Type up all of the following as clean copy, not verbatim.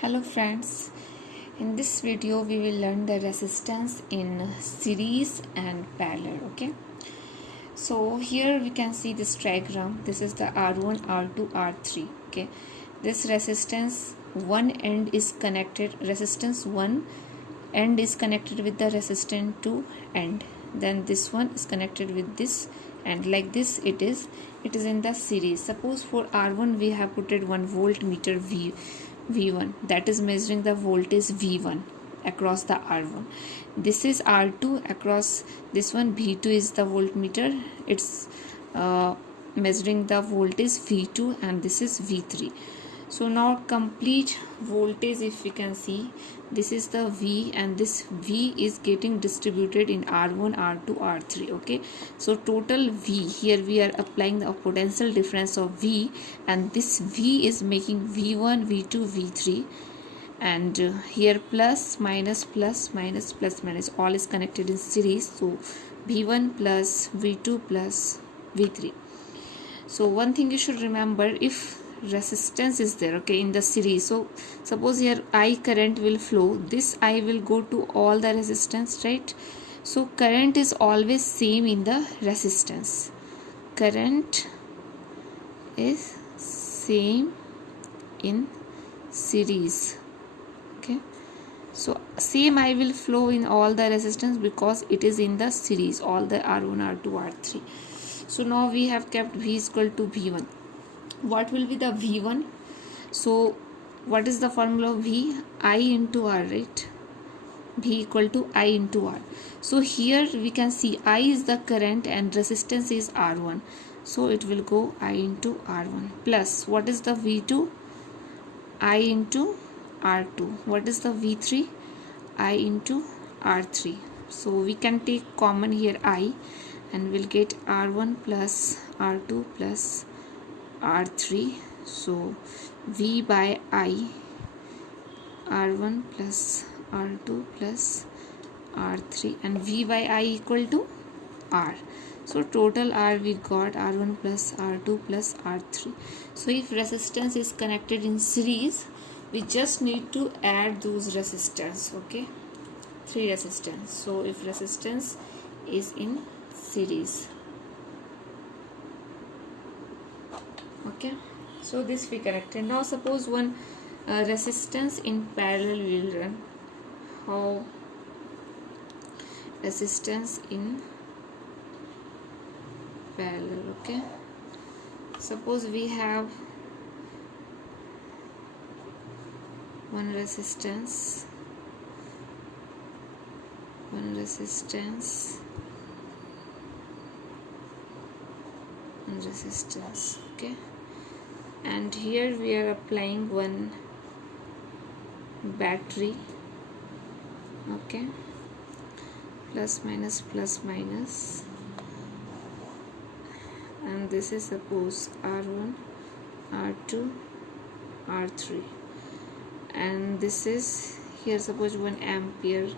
Hello friends, in this video we will learn the resistance in series and parallel. Okay, so here we can see this diagram. This is the R1, R2, R3. Okay, this resistance one end is connected, resistance 1 end is connected with the resistance 2 end, then this one is connected with this, and like this it is in the series. Suppose for R1 we have put it 1 voltmeter V1, that is measuring the voltage V1 across the R1. This is R2, across this one V2 is the voltmeter, it's measuring the voltage V2, and this is V3. So now complete voltage, if we can see, this is the V, and this V is getting distributed in R1, R2, R3. Okay, so total V, here we are applying the potential difference of V, and this V is making V1, V2, V3, and here plus minus plus minus plus minus, all is connected in series. So V1 plus V2 plus V3. So one thing you should remember, if resistance is there, okay, in the series, so suppose here I current will flow, this I will go to all the resistance, right? So current is always same in the resistance, current is same in series. Okay, so same I will flow in all the resistance because it is in the series, all the R1, R2, R3. So now we have kept V is equal to V1. What will be the V1? So what is the formula of V? I into R, right? V equal to I into R. So here we can see I is the current and resistance is R1. So it will go I into R1 plus, what is the V2? I into R2. What is the V3? I into R3. So we can take common here I, and we'll get R1 plus R2 plus R3. So V by I, R1 plus R2 plus R3, and V by I equal to R. So total R we got R1 plus R2 plus R3. So if resistance is connected in series, we just need to add those resistance. Okay, 3 resistance. So if resistance is in series, okay, so this we connected. Now suppose one resistance in parallel will run. How resistance in parallel? Okay, suppose we have one resistance, okay, and here we are applying one battery, okay, plus minus, and this is suppose R1, R2, R3, and this is here suppose 1 ampere.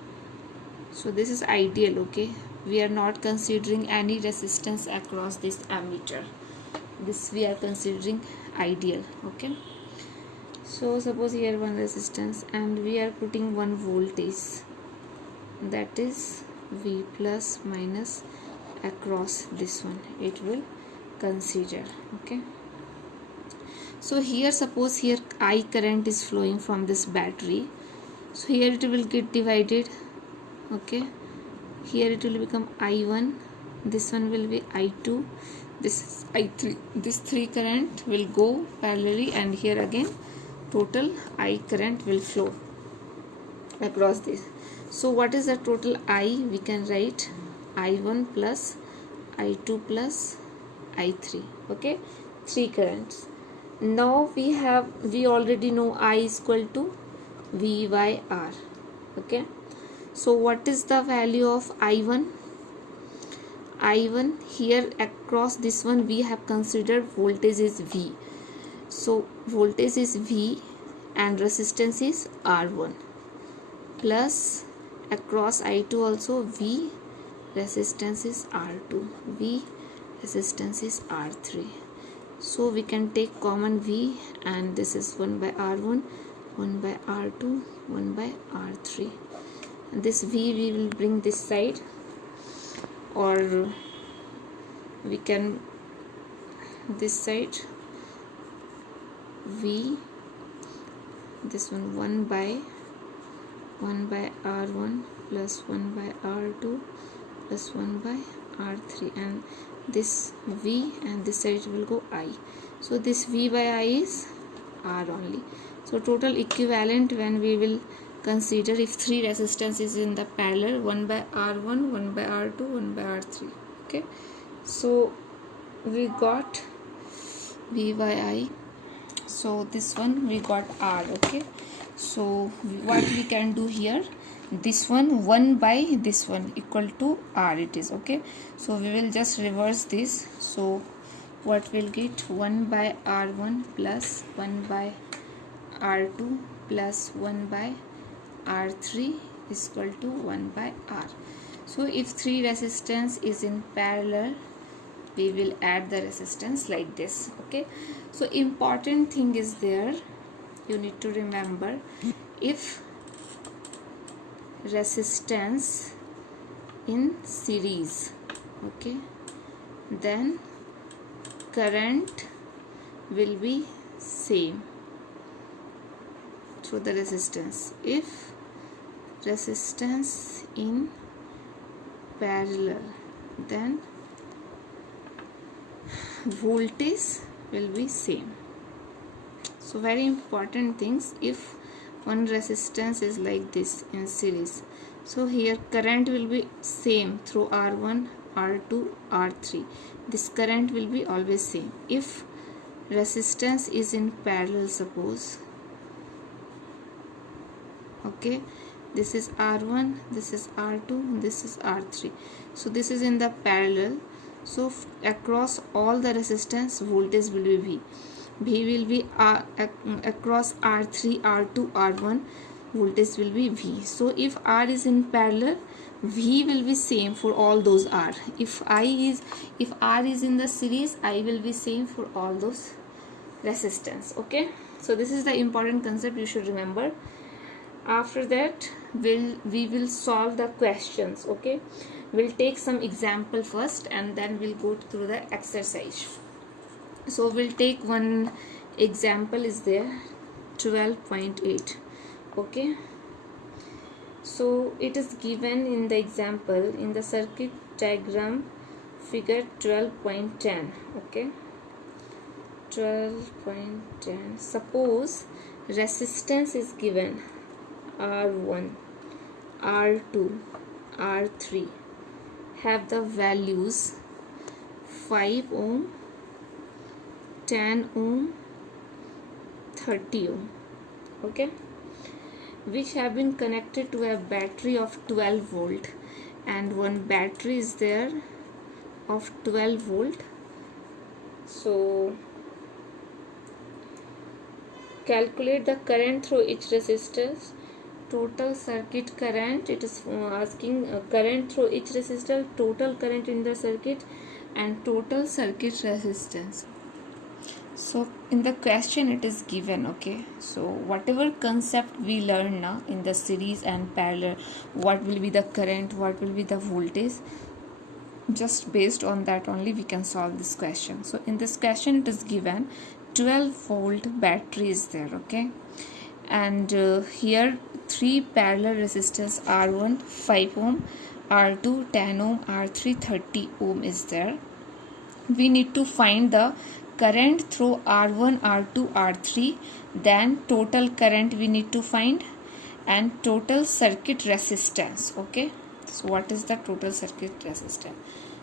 So this is ideal. Okay, we are not considering any resistance across this ammeter, this we are considering ideal. Okay, so suppose here one resistance, and we are putting one voltage, that is V plus minus across this one, it will consider. Okay, so here suppose here I current is flowing from this battery, so here it will get divided. Okay, here it will become I1, this one will be I2, this is I3. This 3 current will go parallelly, and here again total I current will flow across this. So what is the total I? We can write I1 plus I2 plus I3. Okay, 3 currents. Now we already know I is equal to V by R. Okay, so what is the value of I1? I1 here across this one we have considered voltage is V. So voltage is V and resistance is R1, plus across I2 also V, resistance is R2, V, resistance is R3. So we can take common V, and this is 1 by R1 1 by R2, 1 by R3. And this V we will bring this side, or we can this side V, this one 1 by R1 plus 1 by R2 plus 1 by R3, and this V and this side will go I. So this V by I is R only. So total equivalent when we will consider if three resistance is in the parallel, 1 by R1, 1 by R2, 1 by R3. Okay, so we got V by I. So this one we got R. Okay, so what we can do here, this one 1 by this one equal to R it is. Okay, so we will just reverse this. So what we'll get, 1 by R1 plus 1 by R2 plus 1 by R3 is equal to 1 by R. So if three resistance is in parallel, we will add the resistance like this. Okay, so important thing is there, you need to remember, if resistance in series, okay, then current will be same through the resistance. If resistance in parallel, then voltage will be same. So very important things, if one resistance is like this in series, so here current will be same through R1, R2, R3. This current will be always same. If resistance is in parallel, suppose, okay, this is R1, this is R2, this is R3, so this is in the parallel. So across all the resistance, voltage will be V. V will be across R3, R2, R1, voltage will be V. So if R is in parallel, V will be same for all those R. If R is in the series, I will be same for all those resistance. Okay, so this is the important concept you should remember. After that, we will solve the questions. Okay, we'll take some example first and then we'll go through the exercise. So we'll take one example is there, 12.8. okay, so it is given in the example in the circuit diagram figure 12.10. okay, 12.10. suppose resistance is given R1, R2, R3 have the values 5 ohm, 10 ohm, 30 ohm, okay, which have been connected to a battery of 12 volt, and one battery is there of 12 volt. So calculate the current through each resistance. Total circuit current, it is asking current through each resistor, total current in the circuit, and total circuit resistance. So in the question it is given. Okay, so whatever concept we learn now in the series and parallel, what will be the current, what will be the voltage, just based on that only we can solve this question. So in this question it is given 12 volt battery is there. Okay, and here three parallel resistors, R1 5 ohm, R2 10 ohm, R3 30 ohm is there. We need to find the current through R1, R2, R3, then total current we need to find, and total circuit resistance. Okay, so what is the total circuit resistance?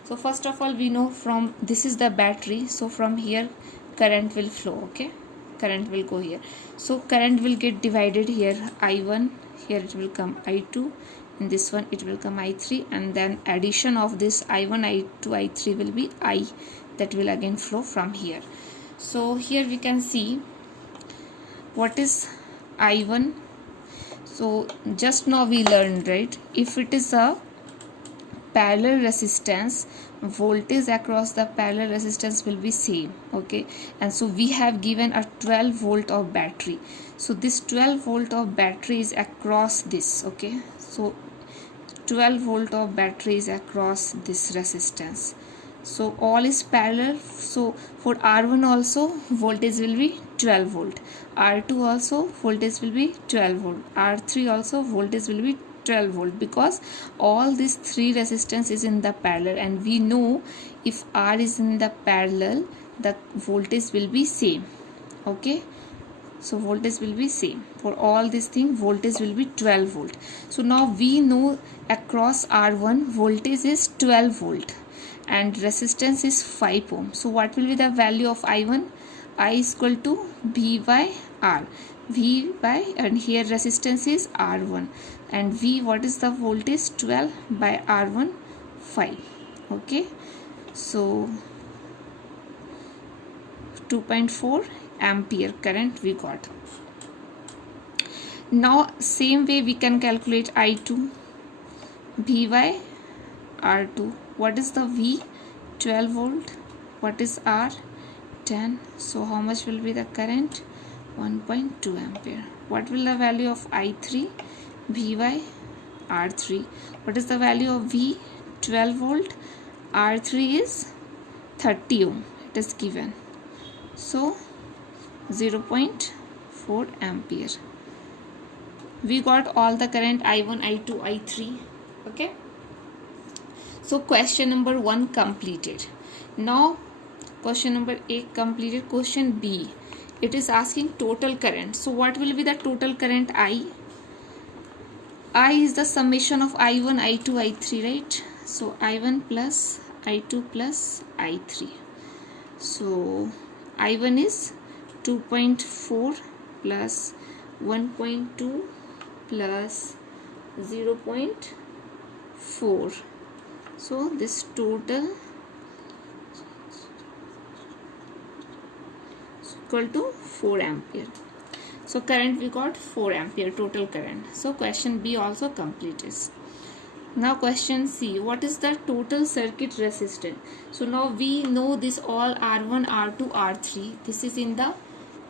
So first of all, we know from this is the battery, so from here current will flow. Okay, current will go here, so current will get divided here, I1, here it will come I2, in this one it will come I3, and then addition of this I1, I2, I3 will be I, that will again flow from here. So here we can see what is I1. So just now we learned, right, if it is a parallel resistance, voltage across the parallel resistance will be same. Okay, and so we have given a 12 volt of battery. So this 12 volt of battery is across this. Okay, so 12 volt of battery is across this resistance. So all is parallel. So for R1 also voltage will be 12 volt, R2 also voltage will be 12 volt, R3 also voltage will be 12 volt, because all these three resistance is in the parallel, and we know if R is in the parallel the voltage will be same. Okay, so voltage will be same for all these things, voltage will be 12 volt. So now we know across R1 voltage is 12 volt and resistance is 5 ohm. So what will be the value of I1? I is equal to V by R. V by, and here resistance is R1, and V, what is the voltage? 12 by R1, 5. Okay, so 2.4 ampere current we got. Now same way we can calculate I2, V by R2. What is the V? 12 volt. What is R? 10. So how much will be the current? 1.2 ampere. What will the value of I3? V by R3. What is the value of V? 12 volt. R3 is 30 ohm. It is given. So 0.4 ampere. We got all the current I1, I2, I3. Okay. So question number 1 completed. Now question number A completed. Question B, it is asking total current. So what will be the total current? I is the summation of I1, I2, I3, right? So I1 plus I2 plus I3. So I1 is 2.4 plus 1.2 plus 0.4. So this total is equal to 4 ampere. So current we got 4 ampere total current. So question B also completed. Now question C, what is the total circuit resistance? So now we know this all R1, R2, R3. This is in the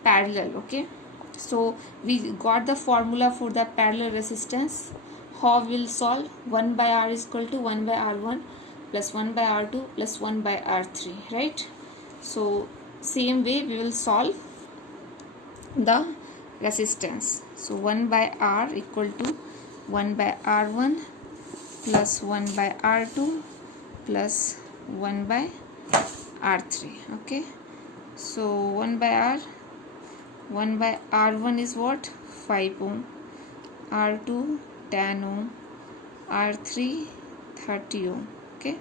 parallel. Okay, so we got the formula for the parallel resistance. How we'll solve? 1 by R is equal to 1 by R1 plus 1 by R2 plus 1 by R3, right? So same way we will solve the resistance. So 1 by R equal to 1 by R1 plus 1 by R2 plus 1 by R3. Okay, so 1 by R1 is what? 5 ohm, R2 10 ohm, R3 30 ohm. Okay,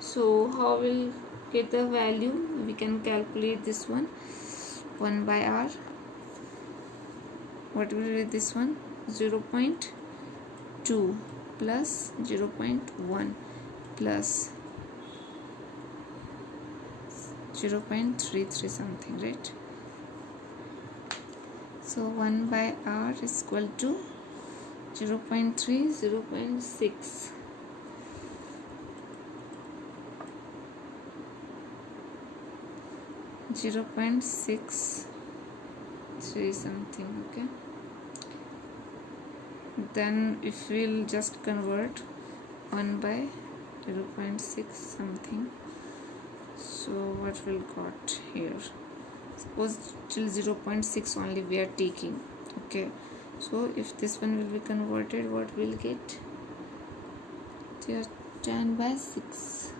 so how will get the value? We can calculate this one. 1 by R, what will be this one? 0.2 plus 0.1 plus 0.33 something, right? So 1 by R is equal to 0.3, 0.6. 0.63 something. Okay, then if we'll just convert 1 by 0.6 something, so what will got here? Suppose till 0.6 only we are taking. Okay, so if this one will be converted, what will get? 10 by 6.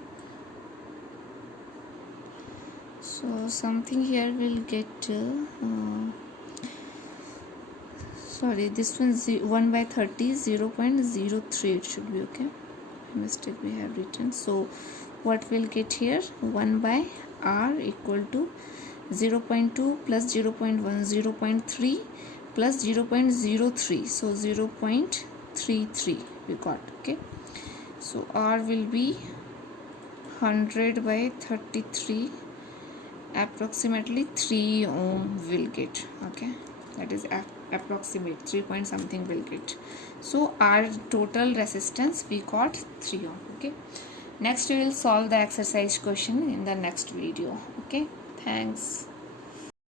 So something here will get sorry, this one 1 by 30, 0.03 it should be. Okay, mistake we have written. So what will get here? 1 by R equal to 0.2 plus 0.1, 0.3 plus 0.03, so 0.33 we got. Okay, so R will be 100 by 33, approximately 3 ohm will get. Okay, that is approximate 3 point something will get. So our total resistance we got 3 ohm. Okay, next we will solve the exercise question in the next video. Okay, thanks.